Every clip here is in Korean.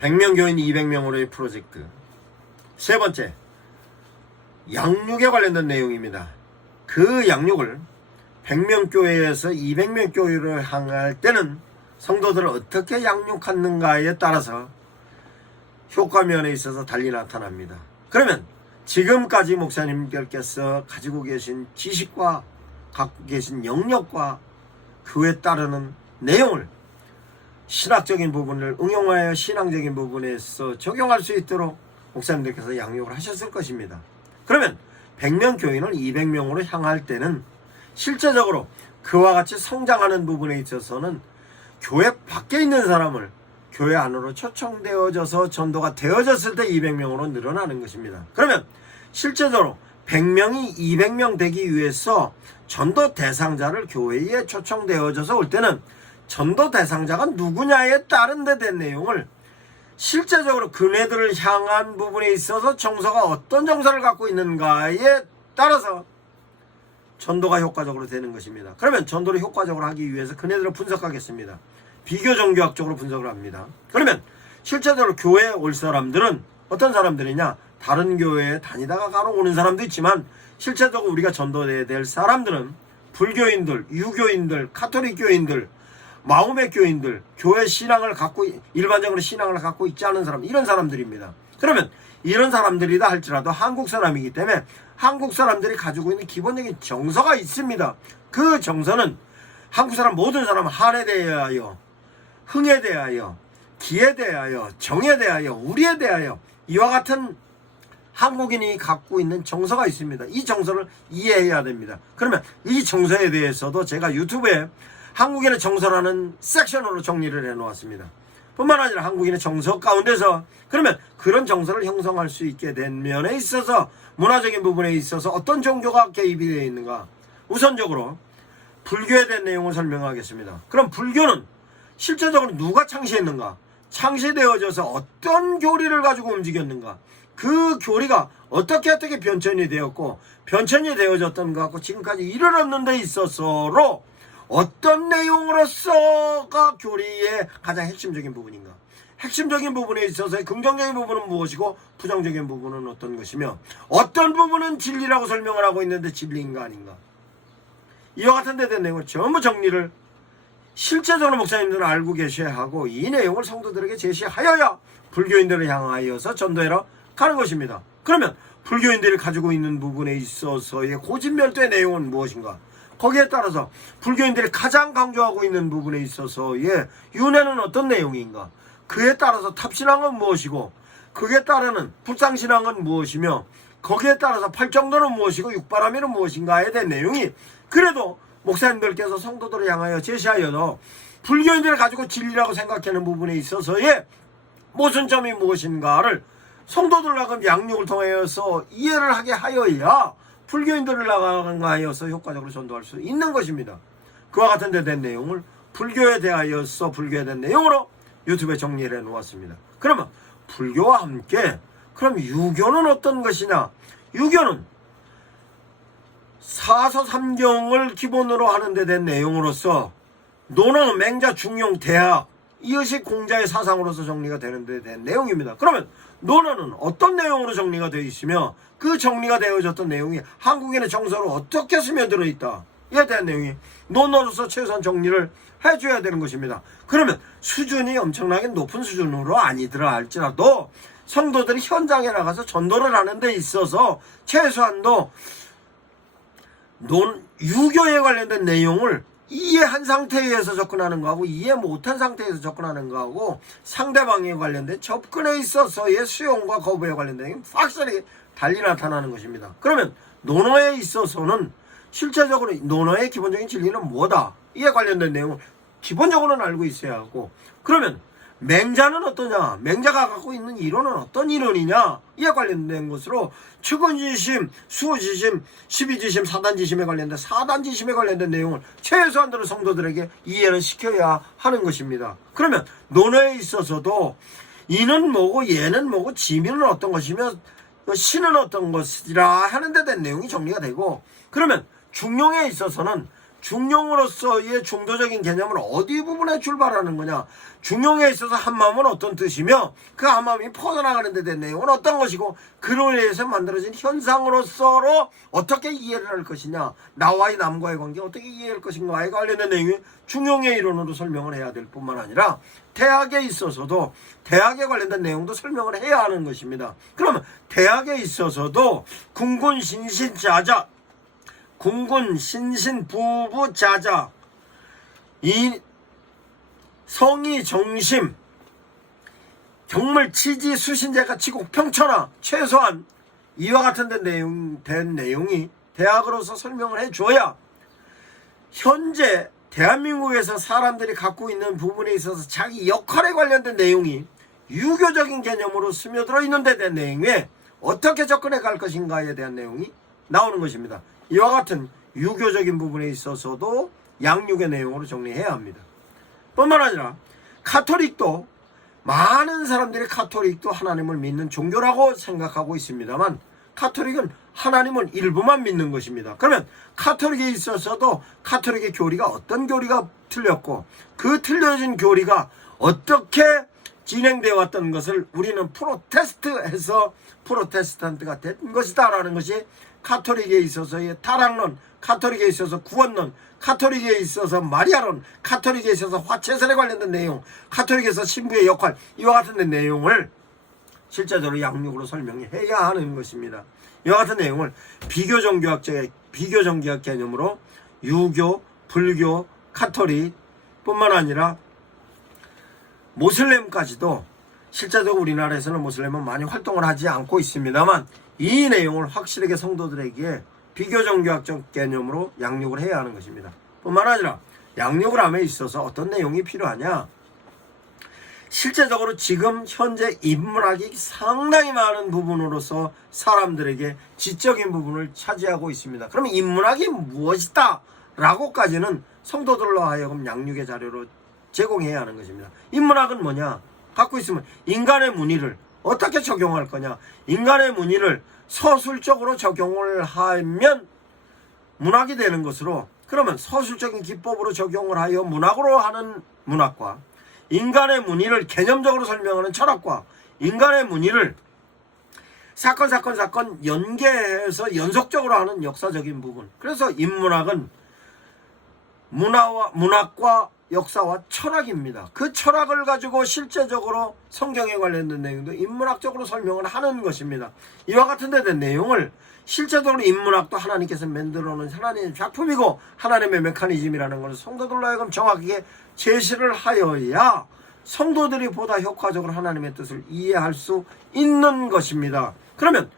100명 교인 200명으로의 프로젝트. 세 번째, 양육에 관련된 내용입니다. 그 양육을 100명 교회에서 200명 교회로 향할 때는 성도들을 어떻게 양육하는가에 따라서 효과면에 있어서 달리 나타납니다. 그러면 지금까지 목사님들께서 가지고 계신 지식과 갖고 계신 영역과 그에 따르는 내용을 신학적인 부분을 응용하여 신앙적인 부분에서 적용할 수 있도록 목사님들께서 양육을 하셨을 것입니다. 그러면 100명 교인을 200명으로 향할 때는 실제적으로 그와 같이 성장하는 부분에 있어서는 교회 밖에 있는 사람을 교회 안으로 초청되어져서 전도가 되어졌을 때 200명으로 늘어나는 것입니다. 그러면 실제적으로 100명이 200명 되기 위해서 전도 대상자를 교회에 초청되어져서 올 때는 전도 대상자가 누구냐에 따른 데 된 내용을 실제적으로 그네들을 향한 부분에 있어서 정서가 어떤 정서를 갖고 있는가에 따라서 전도가 효과적으로 되는 것입니다. 그러면 전도를 효과적으로 하기 위해서 그네들을 분석하겠습니다. 비교 종교학적으로 분석을 합니다. 그러면 실제적으로 교회에 올 사람들은 어떤 사람들이냐? 다른 교회에 다니다가 간혹 오는 사람도 있지만 실제적으로 우리가 전도해야 될 사람들은 불교인들, 유교인들, 카톨릭 교인들, 마호메 교인들, 교회 신앙을 갖고 일반적으로 신앙을 갖고 있지 않은 사람, 이런 사람들입니다. 그러면 이런 사람들이다 할지라도 한국 사람이기 때문에 한국 사람들이 가지고 있는 기본적인 정서가 있습니다. 그 정서는 한국 사람 모든 사람은 한에 대하여, 흥에 대하여, 기에 대하여, 정에 대하여, 우리에 대하여 이와 같은 한국인이 갖고 있는 정서가 있습니다. 이 정서를 이해해야 됩니다. 그러면 이 정서에 대해서도 제가 유튜브에 한국인의 정서라는 섹션으로 정리를 해놓았습니다. 뿐만 아니라 한국인의 정서 가운데서 그러면 그런 정서를 형성할 수 있게 된 면에 있어서 문화적인 부분에 있어서 어떤 종교가 개입이 되어 있는가. 우선적으로 불교에 대한 내용을 설명하겠습니다. 그럼 불교는 실제적으로 누가 창시했는가, 창시되어져서 어떤 교리를 가지고 움직였는가, 그 교리가 어떻게 변천이 되었고 변천이 되어졌던 것 같고 지금까지 이르렀는 데 있어서로 어떤 내용으로서가 교리의 가장 핵심적인 부분인가, 핵심적인 부분에 있어서의 긍정적인 부분은 무엇이고 부정적인 부분은 어떤 것이며 어떤 부분은 진리라고 설명을 하고 있는데 진리인가 아닌가, 이와 같은 데 대한 내용을 전부 정리를 실제적으로 목사님들은 알고 계셔야 하고 이 내용을 성도들에게 제시하여야 불교인들을 향하여서 전도하러 가는 것입니다. 그러면 불교인들이 가지고 있는 부분에 있어서의 고진멸도의 내용은 무엇인가, 거기에 따라서 불교인들이 가장 강조하고 있는 부분에 있어서의 윤회는 어떤 내용인가, 그에 따라서 탑신앙은 무엇이고 그에 따르는 불상신앙은 무엇이며 거기에 따라서 팔정도는 무엇이고 육바라밀은 무엇인가에 대한 내용이 그래도 목사님들께서 성도들을 향하여 제시하여도 불교인들을 가지고 진리라고 생각하는 부분에 있어서의 모순점이 무엇인가를 성도들을 하여금 양육을 통하여서 이해를 하게 하여야 불교인들을 나가하여서 효과적으로 전도할 수 있는 것입니다. 그와 같은 데 된 내용을 불교에 대하여서 불교에 대한 내용으로 유튜브에 정리를 해놓았습니다. 그러면 불교와 함께 그럼 유교는 어떤 것이냐, 유교는 사서삼경을 기본으로 하는 데 된 내용으로서 논어, 맹자, 중용, 대학 이것이 공자의 사상으로서 정리가 되는 데 대한 내용입니다. 그러면 논어는 어떤 내용으로 정리가 되어 있으며 그 정리가 되어졌던 내용이 한국인의 정서로 어떻게 스며들어 있다, 이에 대한 내용이 논어로서 최소한 정리를 해줘야 되는 것입니다. 그러면 수준이 엄청나게 높은 수준으로 아니더라 할지라도 성도들이 현장에 나가서 전도를 하는 데 있어서 최소한도 유교에 관련된 내용을 이해한 상태에서 접근하는 거하고 이해 못한 상태에서 접근하는 거하고 상대방에 관련된 접근에 있어서의 수용과 거부에 관련된 확실히 달리 나타나는 것입니다. 그러면 논어에 있어서는 실제적으로 논어의 기본적인 진리는 뭐다, 이에 관련된 내용을 기본적으로는 알고 있어야 하고, 그러면 맹자는 어떠냐, 맹자가 갖고 있는 이론은 어떤 이론이냐, 이에 관련된 것으로 측은지심, 수호지심, 십이지심, 사단지심에 관련된 사단지심에 관련된 내용을 최소한도로 성도들에게 이해를 시켜야 하는 것입니다. 그러면 논어에 있어서도 이는 뭐고 얘는 뭐고 지민은 어떤 것이며 신은 어떤 것이라 하는 데 대한 내용이 정리가 되고, 그러면 중용에 있어서는 중용으로서의 중도적인 개념은 어디 부분에 출발하는 거냐? 중용에 있어서 한마음은 어떤 뜻이며 그 한마음이 퍼져나가는 데 대한 내용은 어떤 것이고 그로 인해서 만들어진 현상으로서로 어떻게 이해를 할 것이냐, 나와의 남과의 관계 어떻게 이해할 것인가에 관련된 내용이 중용의 이론으로 설명을 해야 될 뿐만 아니라 대학에 있어서도 대학에 관련된 내용도 설명을 해야 하는 것입니다. 그러면 대학에 있어서도 궁군 신신자자, 궁군 신신 부부 자자, 이 성의 정심 경물 치지 수신제가 치곡 평천하 최소한 이와 같은 된 내용이 대학으로서 설명을 해줘야 현재 대한민국에서 사람들이 갖고 있는 부분에 있어서 자기 역할에 관련된 내용이 유교적인 개념으로 스며들어 있는 데 대한 내용에 어떻게 접근해 갈 것인가에 대한 내용이 나오는 것입니다. 이와 같은 유교적인 부분에 있어서도 양육의 내용으로 정리해야 합니다. 뿐만 아니라 카톨릭도 많은 사람들이 카톨릭도 하나님을 믿는 종교라고 생각하고 있습니다만 카톨릭은 하나님은 일부만 믿는 것입니다. 그러면 카톨릭에 있어서도 카톨릭의 교리가 어떤 교리가 틀렸고 그 틀려진 교리가 어떻게 진행되어 왔던 것을 우리는 프로테스트해서 프로테스탄트가 된 것이다 라는 것이 카톨릭에 있어서의 타락론, 카톨릭에 있어서 구원론, 카톨릭에 있어서 마리아론, 카톨릭에 있어서 화채설에 관련된 내용, 카톨릭에서 신부의 역할, 이와 같은 내용을 실제적으로 양육으로 설명해야 하는 것입니다. 이와 같은 내용을 비교종교학 개념으로 유교, 불교, 카톨릭 뿐만 아니라 모슬렘까지도 실제적으로 우리나라에서는 모슬렘은 많이 활동을 하지 않고 있습니다만 이 내용을 확실하게 성도들에게 비교종교학적 개념으로 양육을 해야 하는 것입니다. 뿐만 아니라 양육을 함에 있어서 어떤 내용이 필요하냐, 실제적으로 지금 현재 인문학이 상당히 많은 부분으로서 사람들에게 지적인 부분을 차지하고 있습니다. 그러면 인문학이 무엇이다 라고까지는 성도들로 하여금 양육의 자료로 제공해야 하는 것입니다. 인문학은 뭐냐, 갖고 있으면 인간의 문의를 어떻게 적용할 거냐, 인간의 문의를 서술적으로 적용을 하면 문학이 되는 것으로, 그러면 서술적인 기법으로 적용을 하여 문학으로 하는 문학과 인간의 문의를 개념적으로 설명하는 철학과 인간의 문의를 사건 연계해서 연속적으로 하는 역사적인 부분, 그래서 인문학은 문학과 역사와 철학입니다. 그 철학을 가지고 실제적으로 성경에 관련된 내용도 인문학적으로 설명을 하는 것입니다. 이와 같은 데 된 내용을 실제적으로 인문학도 하나님께서 만들어 놓은 하나님의 작품이고 하나님의 메커니즘이라는 것을 성도들로 하여금 정확하게 제시를 하여야 성도들이 보다 효과적으로 하나님의 뜻을 이해할 수 있는 것입니다. 그러면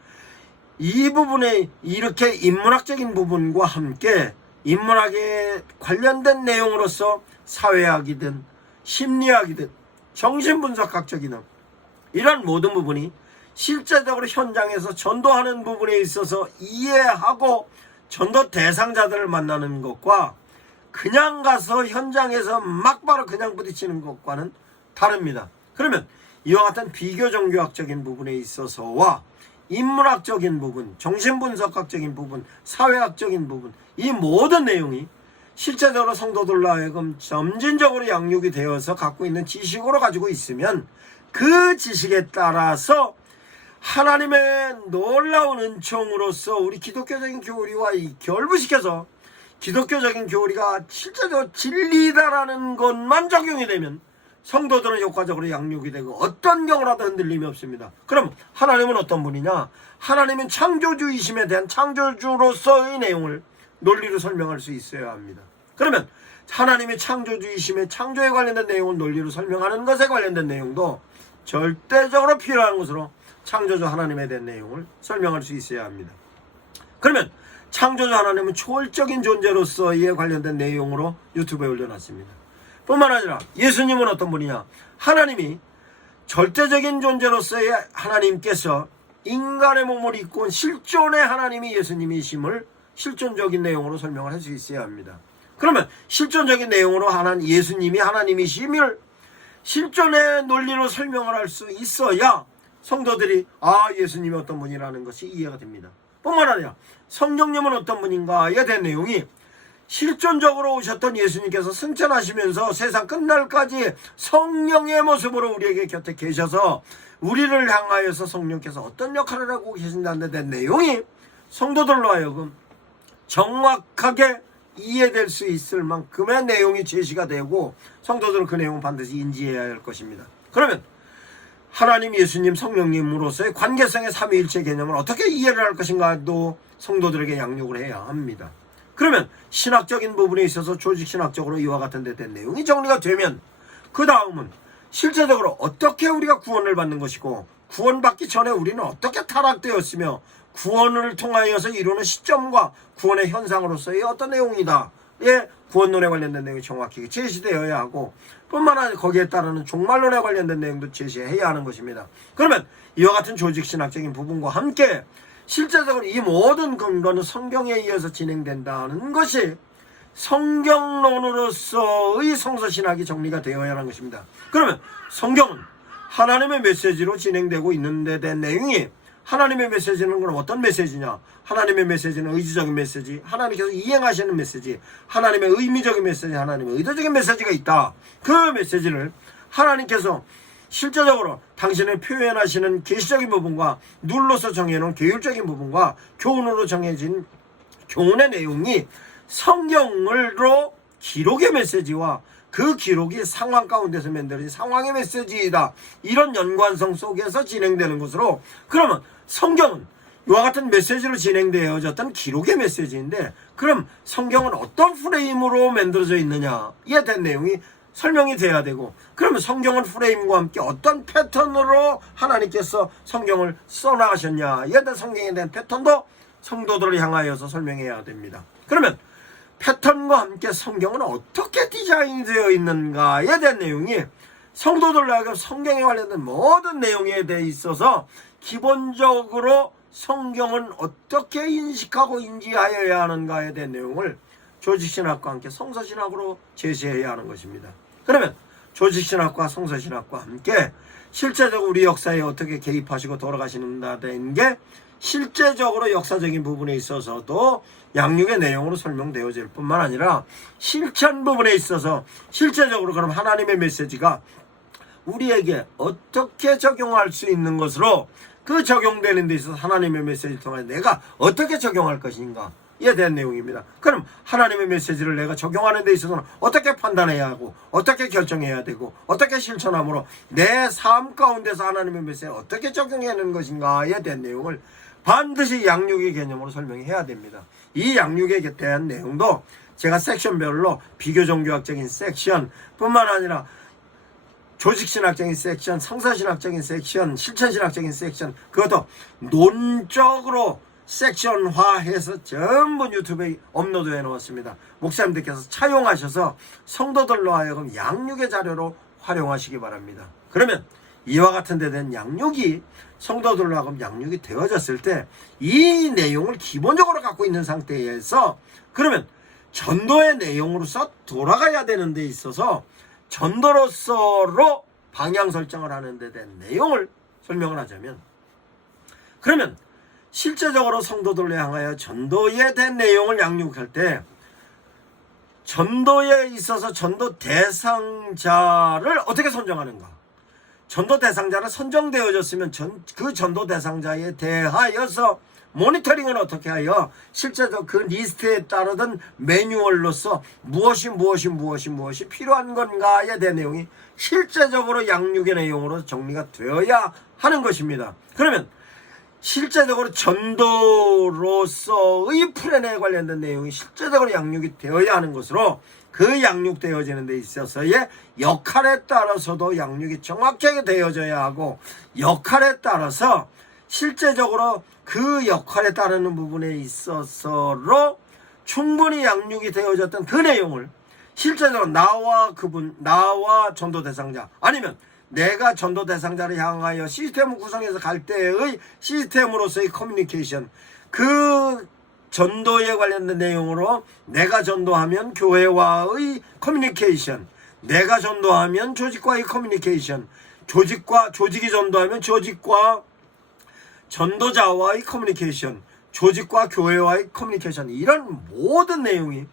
이 부분에 이렇게 인문학적인 부분과 함께 인문학에 관련된 내용으로서 사회학이든 심리학이든 정신분석학적이든 이런 모든 부분이 실제적으로 현장에서 전도하는 부분에 있어서 이해하고 전도 대상자들을 만나는 것과 그냥 가서 현장에서 막바로 그냥 부딪히는 것과는 다릅니다. 그러면 이와 같은 비교종교학적인 부분에 있어서와 인문학적인 부분, 정신분석학적인 부분, 사회학적인 부분, 이 모든 내용이 실제적으로 성도들로 하여금 점진적으로 양육이 되어서 갖고 있는 지식으로 가지고 있으면 그 지식에 따라서 하나님의 놀라운 은총으로서 우리 기독교적인 교리와 결부시켜서 기독교적인 교리가 실제적으로 진리다라는 것만 적용이 되면 성도들은 효과적으로 양육이 되고 어떤 경우라도 흔들림이 없습니다. 그럼 하나님은 어떤 분이냐? 하나님은 창조주이심에 대한 창조주로서의 내용을 논리로 설명할 수 있어야 합니다. 그러면 하나님의 창조주이심의 창조에 관련된 내용을 논리로 설명하는 것에 관련된 내용도 절대적으로 필요한 것으로 창조주 하나님에 대한 내용을 설명할 수 있어야 합니다. 그러면 창조주 하나님은 초월적인 존재로서에 관련된 내용으로 유튜브에 올려놨습니다. 뿐만 아니라 예수님은 어떤 분이냐? 하나님이 절대적인 존재로서의 하나님께서 인간의 몸을 입고 온 실존의 하나님이 예수님이심을 실존적인 내용으로 설명을 할 수 있어야 합니다. 그러면 실존적인 내용으로 예수님이 하나님이심을 실존의 논리로 설명을 할 수 있어야 성도들이 예수님이 어떤 분이라는 것이 이해가 됩니다. 뿐만 아니라 성령님은 어떤 분인가에 대한 내용이 실존적으로 오셨던 예수님께서 승천하시면서 세상 끝날까지 성령의 모습으로 우리에게 곁에 계셔서 우리를 향하여서 성령께서 어떤 역할을 하고 계신다는 데 내용이 성도들로 하여금 정확하게 이해될 수 있을 만큼의 내용이 제시가 되고 성도들은 그 내용을 반드시 인지해야 할 것입니다. 그러면 하나님, 예수님, 성령님으로서의 관계성의 삼위일체 개념을 어떻게 이해를 할 것인가도 성도들에게 양육을 해야 합니다. 그러면 신학적인 부분에 있어서 조직신학적으로 이와 같은 데 대한 내용이 정리가 되면 그 다음은 실제적으로 어떻게 우리가 구원을 받는 것이고 구원받기 전에 우리는 어떻게 타락되었으며 구원을 통하여서 이루는 시점과 구원의 현상으로서의 어떤 내용이다. 구원론에 관련된 내용이 정확히 제시되어야 하고 뿐만 아니라 거기에 따르는 종말론에 관련된 내용도 제시해야 하는 것입니다. 그러면 이와 같은 조직신학적인 부분과 함께 실제적으로 이 모든 근거는 성경에 의해서 진행된다는 것이 성경론으로서의 성서신학이 정리가 되어야 하는 것입니다. 그러면 성경은 하나님의 메시지로 진행되고 있는데 대한 내용이 하나님의 메시지는 그럼 어떤 메시지냐? 하나님의 메시지는 의지적인 메시지, 하나님께서 이행하시는 메시지, 하나님의 의미적인 메시지, 하나님의 의도적인 메시지가 있다. 그 메시지를 하나님께서 실제적으로 당신을 표현하시는 계시적인 부분과 눌러서 정해놓은 계율적인 부분과 교훈으로 정해진 교훈의 내용이 성경으로 기록의 메시지와 그 기록이 상황 가운데서 만들어진 상황의 메시지이다. 이런 연관성 속에서 진행되는 것으로, 그러면 성경은 이와 같은 메시지로 진행되어졌던 기록의 메시지인데, 그럼 성경은 어떤 프레임으로 만들어져 있느냐에 대한 내용이 설명이 돼야 되고, 그러면 성경은 프레임과 함께 어떤 패턴으로 하나님께서 성경을 써나가셨냐에 대한 성경에 대한 패턴도 성도들을 향하여서 설명해야 됩니다. 그러면 패턴과 함께 성경은 어떻게 디자인되어 있는가에 대한 내용이 성도들로 하여금 성경에 관련된 모든 내용에 대해 있어서 기본적으로 성경은 어떻게 인식하고 인지하여야 하는가에 대한 내용을 조직신학과 함께 성서신학으로 제시해야 하는 것입니다. 그러면 조직신학과 성서신학과 함께 실제적으로 우리 역사에 어떻게 개입하시고 돌아가시는가에 대한 게 실제적으로 역사적인 부분에 있어서도 양육의 내용으로 설명되어질 뿐만 아니라 실천 부분에 있어서 실제적으로 그럼 하나님의 메시지가 우리에게 어떻게 적용할 수 있는 것으로 그 적용되는 데 있어서 하나님의 메시지를 통해 내가 어떻게 적용할 것인가에 대한 내용입니다. 그럼 하나님의 메시지를 내가 적용하는 데 있어서는 어떻게 판단해야 하고 어떻게 결정해야 되고 어떻게 실천함으로 내 삶 가운데서 하나님의 메시지를 어떻게 적용해야 하는 것인가에 대한 내용을 반드시 양육의 개념으로 설명해야 됩니다. 이 양육에 대한 내용도 제가 섹션별로 비교종교학적인 섹션 뿐만 아니라 조직신학적인 섹션, 성서신학적인 섹션, 실천신학적인 섹션, 그것도 논적으로 섹션화해서 전부 유튜브에 업로드해 놓았습니다. 목사님들께서 차용하셔서 성도들로 하여금 양육의 자료로 활용하시기 바랍니다. 그러면 이와 같은 데 대한 양육이 성도들로 하여금 양육이 되어졌을 때 이 내용을 기본적으로 갖고 있는 상태에서 그러면 전도의 내용으로서 돌아가야 되는 데 있어서 전도로서로 방향 설정을 하는 데 대한 내용을 설명을 하자면, 그러면 실제적으로 성도들을 향하여 전도에 대한 내용을 양육할 때 전도에 있어서 전도 대상자를 어떻게 선정하는가? 전도 대상자는 선정되어졌으면 그 전도 대상자에 대하여서 모니터링을 어떻게 하여 실제로 그 리스트에 따르던 매뉴얼로서 무엇이 필요한 건가에 대한 내용이 실제적으로 양육의 내용으로 정리가 되어야 하는 것입니다. 그러면 실제적으로 전도로서의 플랜에 관련된 내용이 실제적으로 양육이 되어야 하는 것으로 그 양육되어지는 데 있어서의 역할에 따라서도 양육이 정확하게 되어져야 하고, 역할에 따라서 실제적으로 그 역할에 따르는 부분에 있어서로 충분히 양육이 되어졌던 그 내용을 실제적으로 나와 전도 대상자, 아니면 내가 전도 대상자를 향하여 시스템을 구성해서 갈 때의 시스템으로서의 커뮤니케이션, 그 전도에 관련된 내용으로 내가 전도하면 교회와의 커뮤니케이션, 내가 전도하면 조직과의 커뮤니케이션, 조직이 전도하면 조직과 전도자와의 커뮤니케이션, 조직과 교회와의 커뮤니케이션, 이런 모든 내용이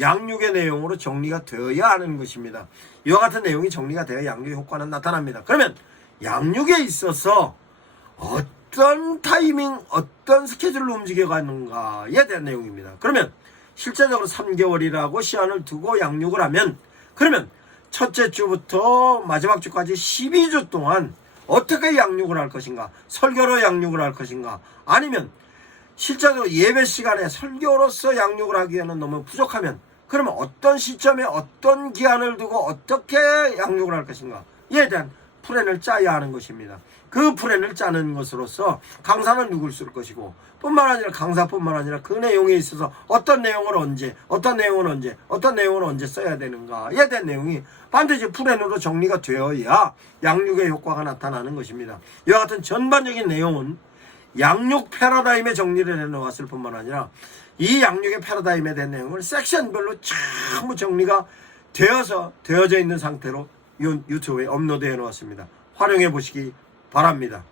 양육의 내용으로 정리가 되어야 하는 것입니다. 이와 같은 내용이 정리가 되어 양육의 효과는 나타납니다. 그러면 양육에 있어서 어떤 타이밍, 어떤 스케줄로 움직여가는가에 대한 내용입니다. 그러면 실제적으로 3개월이라고 시한을 두고 양육을 하면, 그러면 첫째 주부터 마지막 주까지 12주 동안 어떻게 양육을 할 것인가? 설교로 양육을 할 것인가? 아니면 실제로 예배 시간에 설교로서 양육을 하기에는 너무 부족하면, 그러면 어떤 시점에 어떤 기한을 두고 어떻게 양육을 할 것인가? 이에 대한 플랜을 짜야 하는 것입니다. 그 플랜을 짜는 것으로서 강사는 누굴 쓸 것이고, 뿐만 아니라 강사뿐만 아니라 그 내용에 있어서 어떤 내용을 언제, 어떤 내용은 언제, 어떤 내용을 언제 써야 되는가에 대한 내용이 반드시 플랜으로 정리가 되어야 양육의 효과가 나타나는 것입니다. 이와 같은 전반적인 내용은 양육 패러다임에 정리를 해놓았을 뿐만 아니라 이 양육의 패러다임에 대한 내용을 섹션별로 전부 정리가 되어져 있는 상태로 유튜브에 업로드해 놓았습니다. 활용해 보시기 바랍니다.